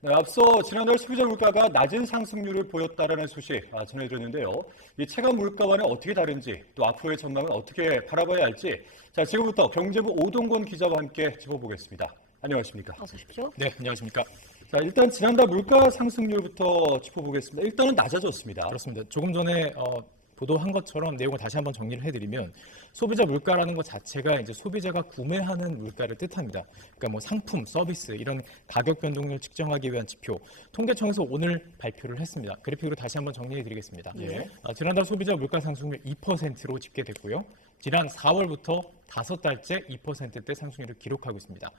네, 앞서 지난달 소비자 물가가 낮은 상승률을 보였다라는 소식 전해드렸는데요. 이 체감 물가와는 어떻게 다른지 또 앞으로의 전망은 어떻게 바라봐야 할지 지금부터 경제부 오동권 기자와 함께 짚어보겠습니다. 안녕하십니까? 어서 오십시오. 네, 안녕하십니까? 일단 지난달 물가 상승률부터 짚어보겠습니다. 일단은 낮아졌습니다. 그렇습니다. 조금 전에 보도한 것처럼 내용을 다시 한번 정리를 해드리면 소비자 물가라는 것 자체가 이제 소비자가 구매하는 물가를 뜻합니다. 그러니까 뭐 상품, 서비스 이런 가격 변동률을 측정하기 위한 지표. 통계청에서 오늘 발표를 했습니다. 그래픽으로 다시 한번 정리해드리겠습니다. 지난달 소비자 물가 상승률 2%로 집계됐고요. 지난 4월부터 5달째 2%대 상승률을 기록하고 있습니다.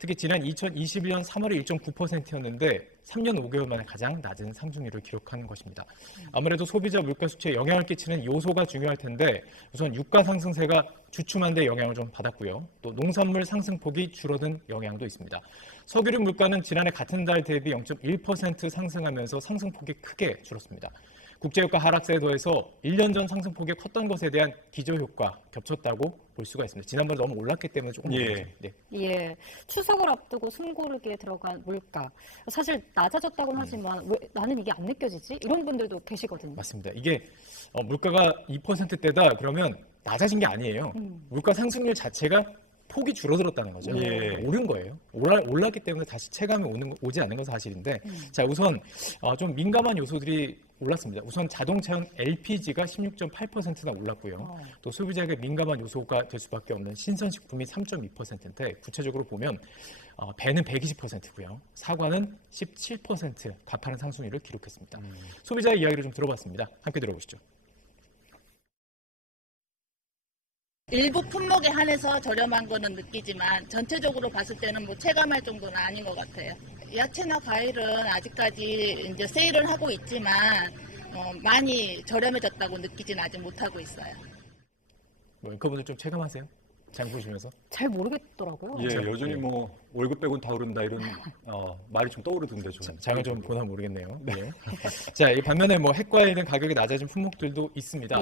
특히 지난 2021년 3월에 1.9%였는데 3년 5개월 만에 가장 낮은 상승률을 기록하는 것입니다. 아무래도 소비자 물가 수치에 영향을 끼치는 요소가 중요할 텐데 우선 유가 상승세가 주춤한 데 영향을 좀 받았고요. 또 농산물 상승폭이 줄어든 영향도 있습니다. 석유류 물가는 지난해 같은 달 대비 0.1% 상승하면서 상승폭이 크게 줄었습니다. 국제유가 하락세에 더해서 1년 전 상승폭이 컸던 것에 대한 기저효과 겹쳤다고 볼 수가 있습니다. 지난번에 너무 올랐기 때문에 조금 예. 예, 추석을 앞두고 숨고르기에 들어간 물가. 사실 낮아졌다고는 하지만 왜 나는 이게 안 느껴지지? 이런 분들도 계시거든요. 맞습니다. 이게 물가가 2%대다 그러면 낮아진 게 아니에요. 물가 상승률 자체가 폭이 줄어들었다는 거죠. 오른 거예요. 올랐기 때문에 다시 체감이 오지 않는 건 사실인데 자 우선 좀 민감한 요소들이 올랐습니다. 우선 자동차용 LPG가 16.8%나 올랐고요. 또 소비자에게 민감한 요소가 될 수밖에 없는 신선식품이 3.2%인데 구체적으로 보면 배는 120%고요. 사과는 17% 가파른 상승률을 기록했습니다. 소비자의 이야기를 좀 들어봤습니다. 함께 들어보시죠. 일부 품목에 한해서 저렴한 거는 느끼지만 전체적으로 봤을 때는 뭐 체감할 정도는 아닌 것 같아요. 야채나 과일은 아직까지 이제 세일을 하고 있지만 많이 저렴해졌다고 느끼지는 아직 못하고 있어요. 앵커분들 좀 체감하세요? 장 보시면서? 잘 모르겠더라고요. 여전히 뭐 월급 빼곤 다 오른다 이런 말이 좀 떠오르던데 좀. 장을 좀 보나 모르겠네요. 네. 자, 이 반면에 뭐 핵과일은 가격이 낮아진 품목들도 있습니다.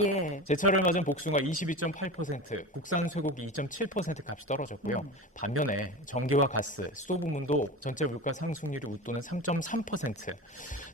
제철을 맞은 복숭아 22.8%, 국산 쇠고기 2.7% 값이 떨어졌고요. 반면에 전기와 가스, 수도 부문도 전체 물가 상승률이 웃도는 3.3%,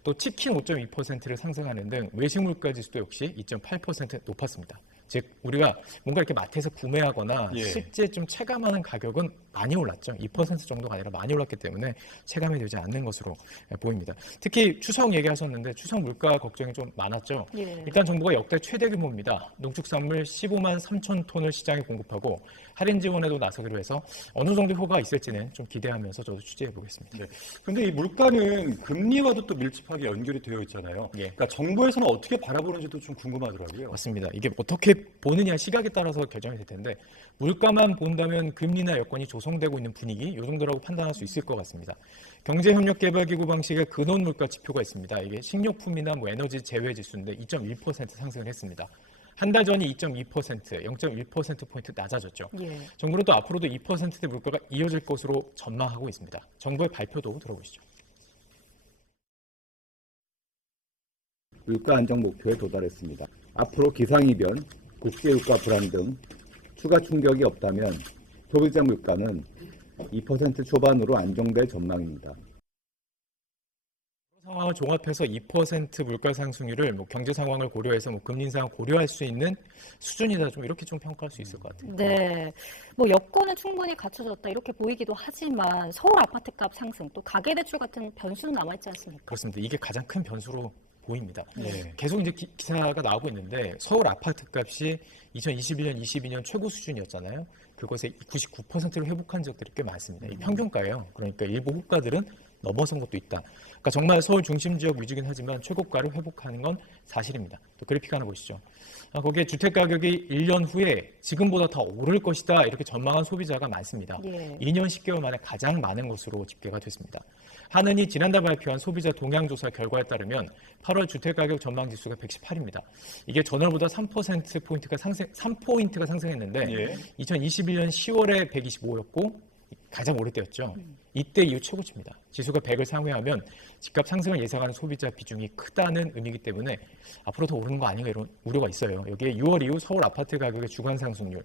또 치킨 5.2%를 상승하는 등 외식 물가 지수도 역시 2.8% 높았습니다. 즉 우리가 뭔가 이렇게 마트에서 구매하거나 실제 좀 체감하는 가격은 많이 올랐죠. 2% 정도가 아니라 많이 올랐기 때문에 체감이 되지 않는 것으로 보입니다. 특히 추석 얘기하셨는데 추석 물가 걱정이 좀 많았죠. 일단 정부가 역대 최대 규모입니다. 농축산물 15만 3천 톤을 시장에 공급하고 할인 지원에도 나서기로 해서 어느 정도 효과가 있을지는 좀 기대하면서 저도 취재해 보겠습니다. 그런데 이 물가는 금리와도 또 밀접하게 연결이 되어 있잖아요. 그러니까 정부에서는 어떻게 바라보는지도 좀 궁금하더라고요. 맞습니다. 이게 어떻게 보느냐 시각에 따라서 결정이 될 텐데 물가만 본다면 금리나 여건이 조성되고 있는 분위기 이 정도라고 판단할 수 있을 것 같습니다. 경제협력개발기구 방식의 근원 물가 지표가 있습니다. 이게 식료품이나 뭐 에너지 제외 지수인데 2.1% 상승을 했습니다. 한 달 전이 2.2%, 0.1%포인트 낮아졌죠. 정부는 또 앞으로도 2%대 물가가 이어질 것으로 전망하고 있습니다. 정부의 발표도 들어보시죠. 물가 안정 목표에 도달했습니다. 앞으로 기상이변, 국제유가 불안 등 추가 충격이 없다면 소비자 물가는 2% 초반으로 안정될 전망입니다. 상황을 종합해서 2% 물가 상승률을 뭐 경제 상황을 고려해서 뭐 금리 인상을 고려할 수 있는 수준이다 좀 이렇게 좀 평가할 수 있을 것 같아요. 네, 뭐 여건은 충분히 갖춰졌다 이렇게 보이기도 하지만 서울 아파트값 상승 또 가계대출 같은 변수는 남아있지 않습니까? 그렇습니다. 이게 가장 큰 변수로 보입니다. 계속 이제 기사가 나오고 있는데 서울 아파트 값이 2021년, 22년 최고 수준이었잖아요. 그것의 99%를 회복한 지역들이 꽤 많습니다. 이 평균가예요. 그러니까 일부 호가들은 넘어선 것도 있다. 그러니까 정말 서울 중심 지역 위주긴 하지만 최고가를 회복하는 건 사실입니다. 또 그래픽 하나 보시죠. 거기에 주택 가격이 1년 후에 지금보다 더 오를 것이다 이렇게 전망한 소비자가 많습니다. 2년 10개월 만에 가장 많은 것으로 집계가 됐습니다. 한은이 지난달 발표한 소비자 동향조사 결과에 따르면 8월 주택가격 전망지수가 118입니다. 이게 전월보다 3%포인트가 상승했는데 2021년 10월에 125였고 가장 오를 때였죠. 이때 이후 최고치입니다. 지수가 100을 상회하면 집값 상승을 예상하는 소비자 비중이 크다는 의미이기 때문에 앞으로 더 오르는 거 아닌가 이런 우려가 있어요. 여기에 6월 이후 서울 아파트 가격의 주간 상승률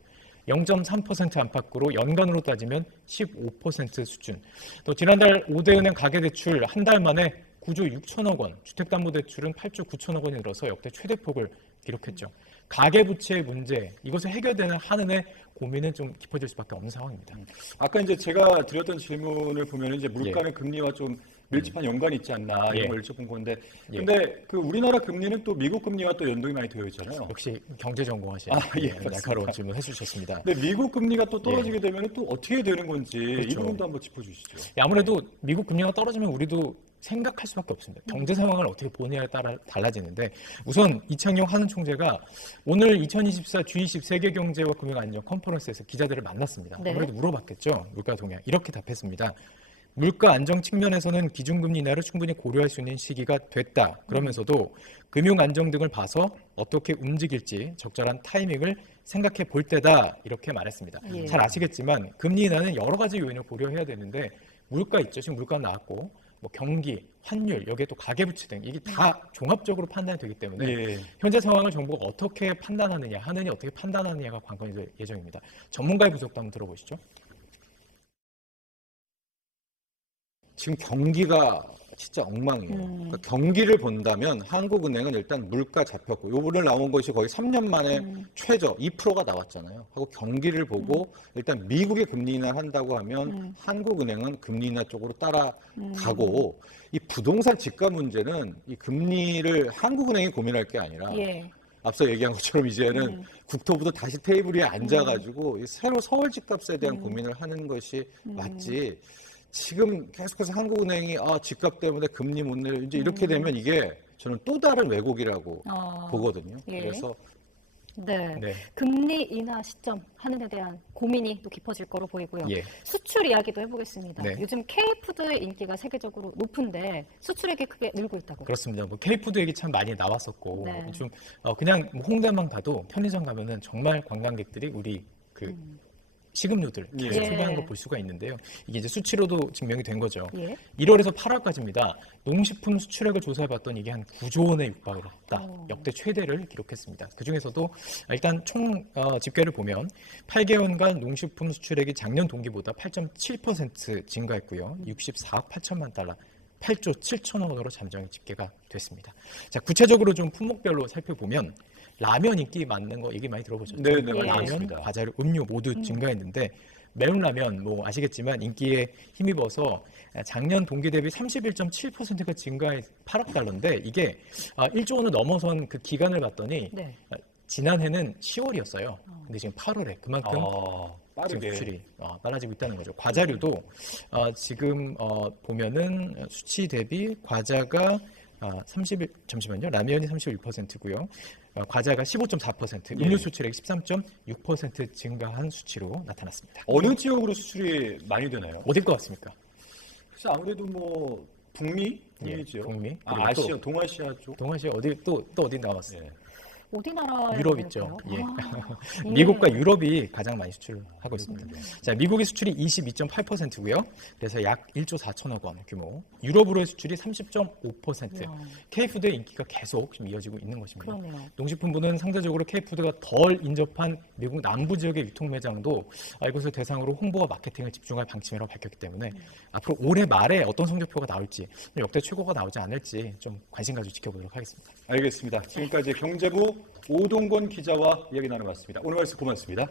0.3% 안팎으로 연간으로 따지면 15% 수준. 또 지난달 5대 은행 가계대출 한 달 만에 9조 6천억 원, 주택담보대출은 8조 9천억 원이 늘어서 역대 최대폭을 기록했죠. 가계부채의 문제, 이것을 해결되는 한은의 고민은 좀 깊어질 수밖에 없는 상황입니다. 아까 이제 제가 드렸던 질문을 보면 이제 물가는 금리와 좀 밀접한 연관이 있지 않나 이런 걸 여쭤본 건데, 근데 그 우리나라 금리는 또 미국 금리와 또 연동이 많이 되어 있잖아요. 역시 경제 전공하신 날카로운 질문 해주셨습니다. 근데 미국 금리가 또 떨어지게 되면 또 어떻게 되는 건지 그렇죠. 이 부분도 한번 짚어주시죠. 아무래도 미국 금리가 떨어지면 우리도 생각할 수밖에 없습니다. 경제 상황을 어떻게 보느냐에 따라 달라지는데, 우선 이창용 한은 총재가 오늘 2024 G20 세계 경제와 금융 안정 컨퍼런스에서 기자들을 만났습니다. 네. 아무래도 물어봤겠죠. 물가 동향. 이렇게 답했습니다. 물가 안정 측면에서는 기준금리 인하를 충분히 고려할 수 있는 시기가 됐다. 그러면서도 금융 안정 등을 봐서 어떻게 움직일지 적절한 타이밍을 생각해 볼 때다. 이렇게 말했습니다. 예. 잘 아시겠지만 금리 인하는 여러 가지 요인을 고려해야 되는데, 물가 있죠. 지금 물가 나왔고, 뭐 경기, 환율, 여기에 또 가계부채 등 이게 다 종합적으로 판단이 되기 때문에 예. 현재 상황을 정부가 어떻게 판단하느냐, 하느니 어떻게 판단하느냐가 관건이 될 예정입니다. 전문가의 분석도 한번 들어보시죠. 지금 경기가 진짜 엉망이에요. 그러니까 경기를 본다면 한국은행은 일단 물가 잡혔고, 요번에 나온 것이 거의 3년 만에 최저 2%가 나왔잖아요. 하고 경기를 보고 일단 미국의 금리 인하 한다고 하면 한국은행은 금리 인하 쪽으로 따라가고, 이 부동산 집값 문제는 이 금리를 한국은행이 고민할 게 아니라 예. 앞서 얘기한 것처럼 이제는 국토부도 다시 테이블 위에 앉아가지고 이 새로 서울 집값에 대한 고민을 하는 것이 맞지. 지금 계속해서 한국은행이 집값 때문에 금리 못 내려 이제 이렇게 되면 이게 저는 또 다른 왜곡이라고 보거든요. 예. 그래서 네. 네. 금리 인하 시점 하는에 대한 고민이 또 깊어질 거로 보이고요. 예. 수출 이야기도 해보겠습니다. 네. 요즘 K푸드의 인기가 세계적으로 높은데 수출액이 크게 늘고 있다고. 그렇습니다. 뭐 K푸드 얘기 참 많이 나왔었고, 네. 좀 그냥 뭐 홍대만 가도 편의점 가면은 정말 관광객들이 우리 그 식음료들 계속 예. 소비하는 걸 볼 수가 있는데요. 이게 이제 수치로도 증명이 된 거죠. 예. 1월에서 8월까지입니다. 농식품 수출액을 조사해봤더니 이게 한 9조 원에 육박을 했다. 역대 최대를 기록했습니다. 그중에서도 일단 총 집계를 보면 8개월간 농식품 수출액이 작년 동기보다 8.7% 증가했고요. 64억 8천만 달러. 8조 7천억 원으로 잠정 집계가 됐습니다. 자, 구체적으로 좀 품목별로 살펴보면 라면 인기 많는 거 얘기 많이 들어보셨죠? 네, 네, 라면, 알겠습니다. 과자류, 음료 모두 증가했는데, 매운 라면 뭐 아시겠지만 인기에 힘입어서 작년 동기 대비 31.7%가 증가해 8억 달러인데, 이게 1조 원을 넘어선 그 기간을 봤더니 네. 지난해는 10월이었어요. 근데 지금 8월에 그만큼 지금 빠르게. 수출이 빨라지고 있다는 거죠. 과자류도 지금 보면은 수치 대비 과자가 31, 라면이 31%고요. 과자가 15.4%, 음료 수출액이 13.6% 증가한 수치로 나타났습니다. 어느 지역으로 수출이 많이 되나요? 어딜 것 같습니까? 그래서 아무래도 뭐 북미 지역, 북미, 그리고 아시아, 또 동아시아 쪽. 동아시아 또 어디 나왔어요? 예. 어디 나라? 유럽 있죠. 예. 예. 미국과 유럽이 가장 많이 수출하고 있습니다. 자, 미국의 수출이 22.8%고요. 그래서 약 1조 4천억 원 규모. 유럽으로의 수출이 30.5%. 이야. K푸드의 인기가 계속 지금 이어지고 있는 것입니다. 그러네요. 농식품부는 상대적으로 K푸드가 덜 인접한 미국 남부 지역의 유통 매장도 이것을 대상으로 홍보와 마케팅을 집중할 방침이라고 밝혔기 때문에 앞으로 올해 말에 어떤 성적표가 나올지, 역대 최고가 나오지 않을지 좀 관심 가지고 지켜보도록 하겠습니다. 알겠습니다. 지금까지 경제부 오동권 기자와 이야기 나눠봤습니다. 오늘 말씀 고맙습니다.